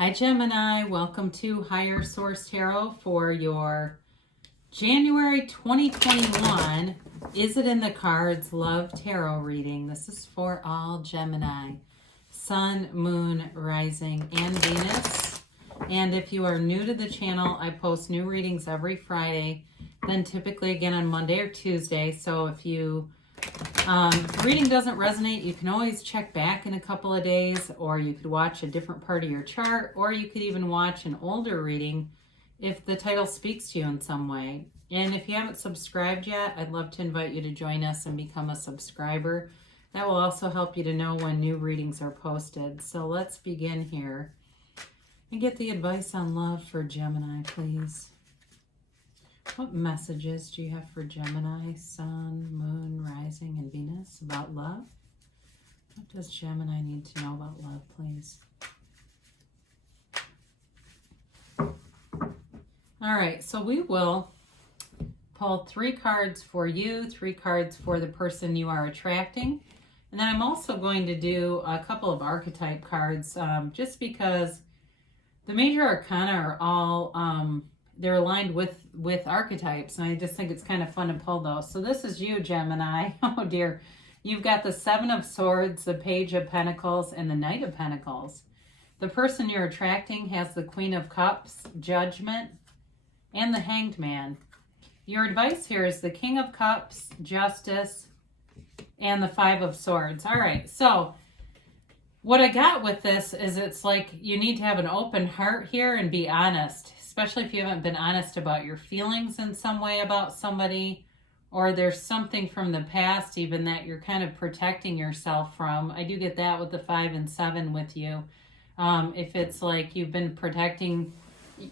Hi Gemini, welcome to Higher Source Tarot for your January 2021 Is It in the Cards Love Tarot reading. This is for all Gemini, Sun, Moon, Rising, and Venus. And if you are new to the channel, I post new readings every Friday, then typically again on Monday or Tuesday. So if the reading doesn't resonate, you can always check back in a couple of days, or you could watch a different part of your chart, or you could even watch an older reading if the title speaks to you in some way. And if you haven't subscribed yet, I'd love to invite you to join us and become a subscriber. That will also help you to know when new readings are posted. So let's begin here and get the advice on love for Gemini, please. What messages do you have for Gemini, Sun, Moon, Rising, and Venus about love? What does Gemini need to know about love, please? All right, so we will pull 3 cards for you, 3 cards for the person you are attracting. And then I'm also going to do a couple of archetype cards just because the major arcana are all... they're aligned with archetypes, and I just think it's kind of fun to pull those. So this is you, Gemini. Oh dear. You've got the 7 of Swords, the Page of Pentacles, and the Knight of Pentacles. The person you're attracting has the Queen of Cups, Judgment, and the Hanged Man. Your advice here is the King of Cups, Justice, and the 5 of Swords. All right, so what I got with this is it's like you need to have an open heart here and be honest. Especially if you haven't been honest about your feelings in some way about somebody, or there's something from the past even that you're kind of protecting yourself from. I do get that with the 5 and 7 with you. If it's like you've been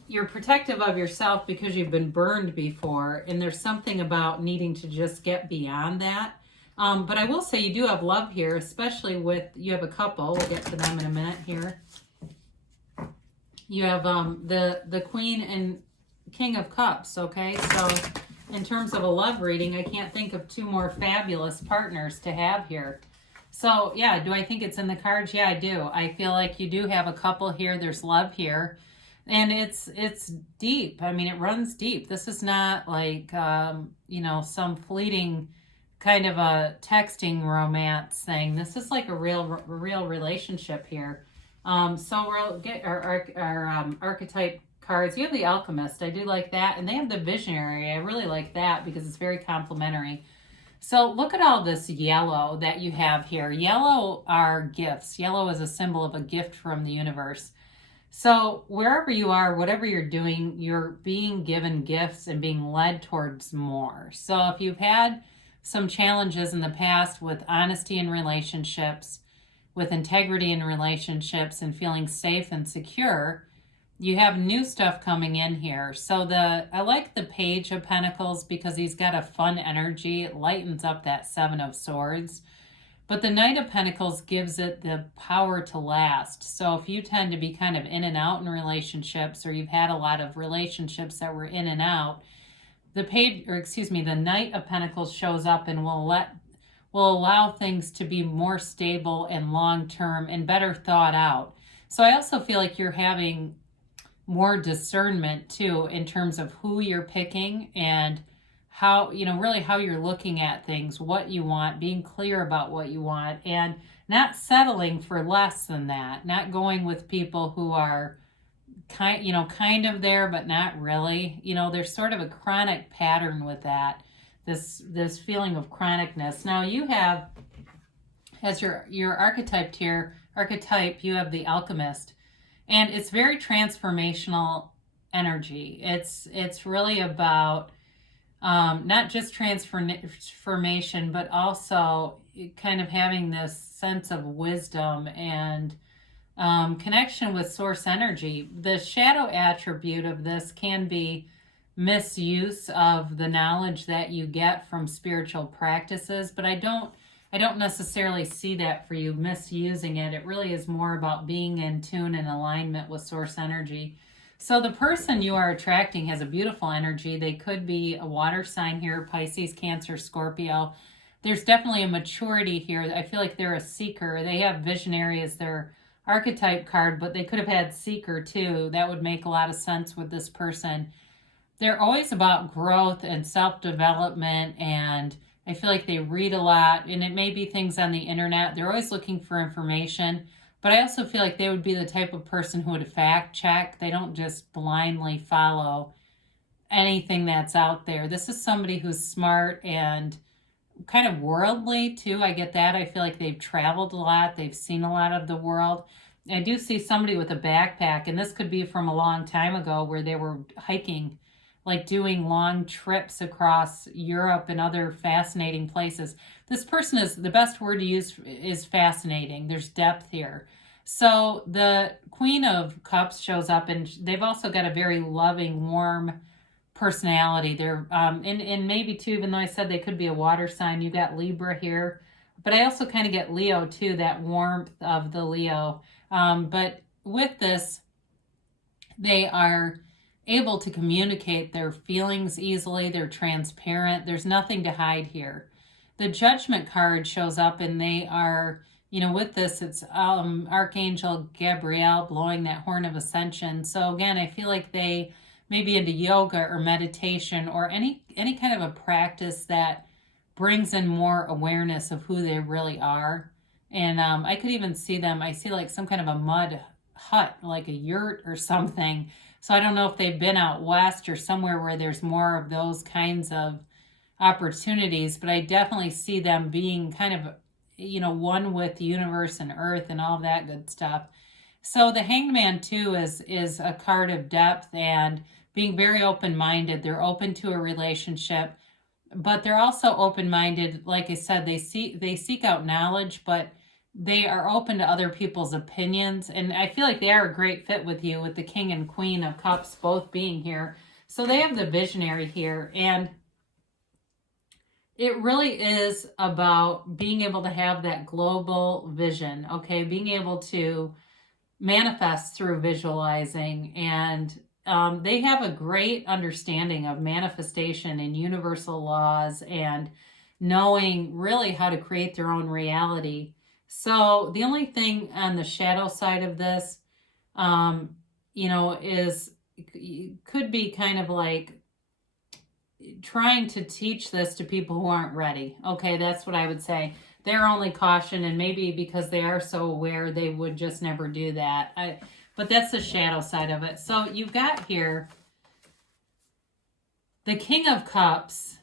you're protective of yourself because you've been burned before, and there's something about needing to just get beyond that. But I will say you do have love here, especially you have a couple. We'll get to them in a minute here. You have the Queen and King of Cups, okay? So in terms of a love reading, I can't think of 2 more fabulous partners to have here. So yeah, do I think it's in the cards? Yeah, I do. I feel like you do have a couple here. There's love here. And it's deep. I mean, it runs deep. This is not like, some fleeting kind of a texting romance thing. This is like a real relationship here. So we'll get our archetype cards. You have the Alchemist. I do like that. And they have the Visionary. I really like that because it's very complementary. So look at all this yellow that you have here. Yellow are gifts. Yellow is a symbol of a gift from the universe. So wherever you are, whatever you're doing, you're being given gifts and being led towards more. So if you've had some challenges in the past with honesty in relationships, with integrity in relationships, and feeling safe and secure, you have new stuff coming in here. So I like the Page of Pentacles because he's got a fun energy. It lightens up that 7 of Swords. But the Knight of Pentacles gives it the power to last. So if you tend to be kind of in and out in relationships, or you've had a lot of relationships that were in and out, the Knight of Pentacles shows up and will allow things to be more stable and long-term and better thought out. So I also feel like you're having more discernment too in terms of who you're picking and how, really how you're looking at things, what you want, being clear about what you want, and not settling for less than that, not going with people who are kind of there, but not really. There's sort of a chronic pattern with that. This feeling of chronicness. Now you have, as your archetype here, you have the Alchemist, and it's very transformational energy. It's really about not just transformation, but also kind of having this sense of wisdom and connection with source energy. The shadow attribute of this can be misuse of the knowledge that you get from spiritual practices, but I don't necessarily see that for you misusing it. It really is more about being in tune and alignment with source energy. So the person you are attracting has a beautiful energy. They could be a water sign here, Pisces, Cancer, Scorpio. There's definitely a maturity here. I feel like they're a seeker. They have Visionary as their archetype card, but they could have had seeker too. That would make a lot of sense with this person. They're always about growth and self-development, and I feel like they read a lot, and it may be things on the internet. They're always looking for information, but I also feel like they would be the type of person who would fact check. They don't just blindly follow anything that's out there. This is somebody who's smart and kind of worldly too. I get that. I feel like they've traveled a lot. They've seen a lot of the world. I do see somebody with a backpack, and this could be from a long time ago where they were hiking, like doing long trips across Europe and other fascinating places. This person is, the best word to use is fascinating. There's depth here. So the Queen of Cups shows up, and they've also got a very loving, warm personality. They're, and maybe too, even though I said they could be a water sign, you got Libra here. But I also kind of get Leo too, that warmth of the Leo. But with this, they are able to communicate their feelings easily. They're transparent. There's nothing to hide here. The Judgment card shows up, and they are, you know, with this, it's Archangel Gabriel blowing that horn of ascension. So again, I feel like they may be into yoga or meditation or any kind of a practice that brings in more awareness of who they really are. And I could even see them, I see like some kind of a mud hut, like a yurt or something. So I don't know if they've been out west or somewhere where there's more of those kinds of opportunities, but I definitely see them being kind of, you know, one with the universe and earth and all of that good stuff. So the Hanged Man too is a card of depth and being very open-minded. They're open to a relationship, but they're also open-minded. Like I said, they seek out knowledge, but they are open to other people's opinions. And I feel like they are a great fit with you, with the King and Queen of Cups both being here. So they have the visionary here. And it really is about being able to have that global vision, okay? Being able to manifest through visualizing. And they have a great understanding of manifestation and universal laws and knowing really how to create their own reality. So the only thing on the shadow side of this, you know, could be kind of like trying to teach this to people who aren't ready. Okay, that's what I would say. Their only caution, and maybe because they are so aware, they would just never do that. But that's the shadow side of it. So you've got here the King of Cups,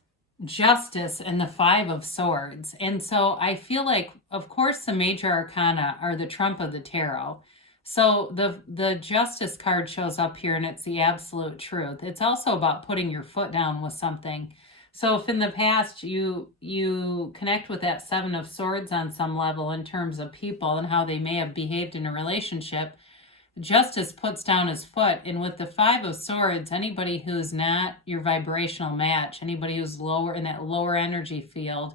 Justice, and the Five of Swords. And so I feel like, of course, the major arcana are the trump of the tarot. So the Justice card shows up here, and it's the absolute truth. It's also about putting your foot down with something. So if in the past you connect with that Seven of Swords on some level in terms of people and how they may have behaved in a relationship, Justice puts down his foot. And with the Five of Swords, anybody who's not your vibrational match, anybody who's lower in that lower energy field,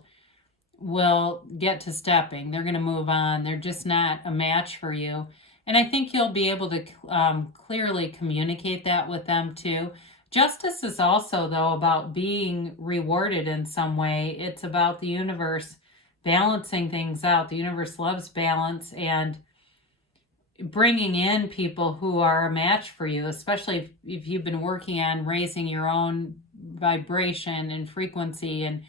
will get to stepping. They're going to move on. They're just not a match for you. And I think you'll be able to clearly communicate that with them too. Justice is also, though, about being rewarded in some way. It's about the universe balancing things out. The universe loves balance and bringing in people who are a match for you, especially if you've been working on raising your own vibration and frequency and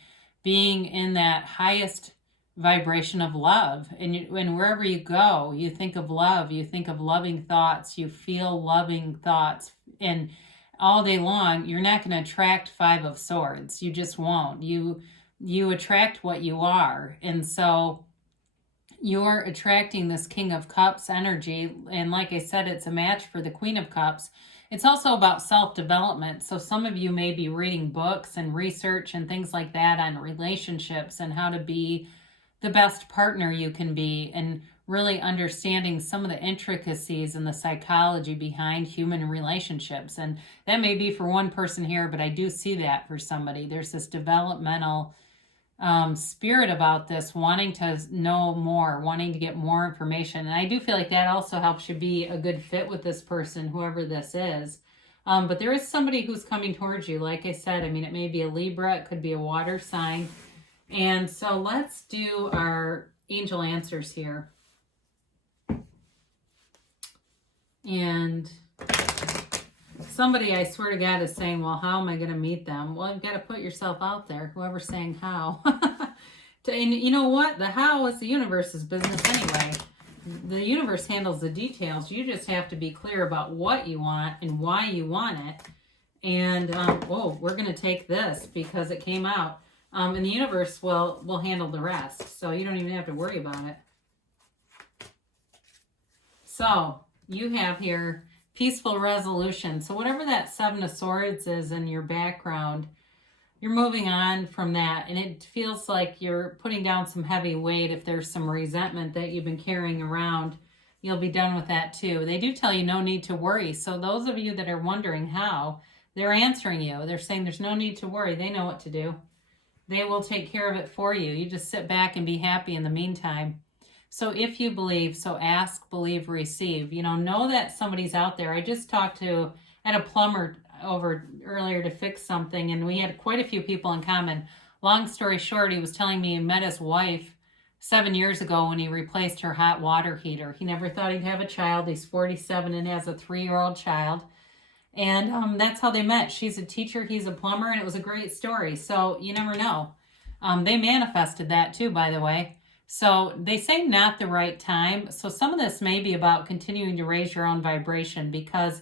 being in that highest vibration of love. And wherever you go, you think of love, you think of loving thoughts, you feel loving thoughts. And all day long, you're not going to attract Five of Swords. You just won't. You attract what you are. And so you're attracting this King of Cups energy. And like I said, it's a match for the Queen of Cups. It's also about self-development. So some of you may be reading books and research and things like that on relationships and how to be the best partner you can be, and really understanding some of the intricacies and the psychology behind human relationships. And that may be for one person here, but I do see that for somebody. There's this developmental spirit about this, wanting to know more, wanting to get more information. And I do feel like that also helps you be a good fit with this person, whoever this is. But there is somebody who's coming towards you. Like I said, I mean, it may be a Libra, it could be a water sign. And so let's do our angel answers here. And somebody, I swear to God, is saying, well, how am I going to meet them? Well, you've got to put yourself out there, whoever's saying how. And you know what? The how is the universe's business anyway. The universe handles the details. You just have to be clear about what you want and why you want it. And, whoa, we're going to take this because it came out. And the universe will handle the rest. So you don't even have to worry about it. So you have here peaceful resolution. So whatever that Seven of Swords is in your background, you're moving on from that. And it feels like you're putting down some heavy weight. If there's some resentment that you've been carrying around, you'll be done with that too. They do tell you no need to worry. So those of you that are wondering how, they're answering you. They're saying there's no need to worry. They know what to do. They will take care of it for you. You just sit back and be happy in the meantime. So if you believe, so ask, believe, receive. You know that somebody's out there. I just talked to, I had a plumber over earlier to fix something, and we had quite a few people in common. Long story short, he was telling me he met his wife 7 years ago when he replaced her hot water heater. He never thought he'd have a child. He's 47 and has a 3-year-old child. And that's how they met. She's a teacher, he's a plumber, and it was a great story. So you never know. They manifested that too, by the way. So they say not the right time. So some of this may be about continuing to raise your own vibration, because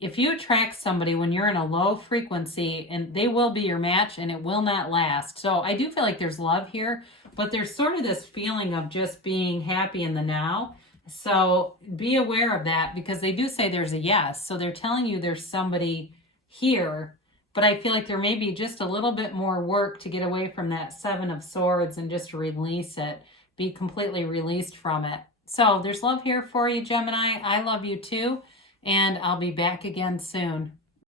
if you attract somebody when you're in a low frequency, and they will be your match and it will not last. So I do feel like there's love here, but there's sort of this feeling of just being happy in the now. So be aware of that, because they do say there's a yes. So they're telling you there's somebody here, but I feel like there may be just a little bit more work to get away from that Seven of Swords and just release it, be completely released from it. So there's love here for you, Gemini. I love you too, and I'll be back again soon.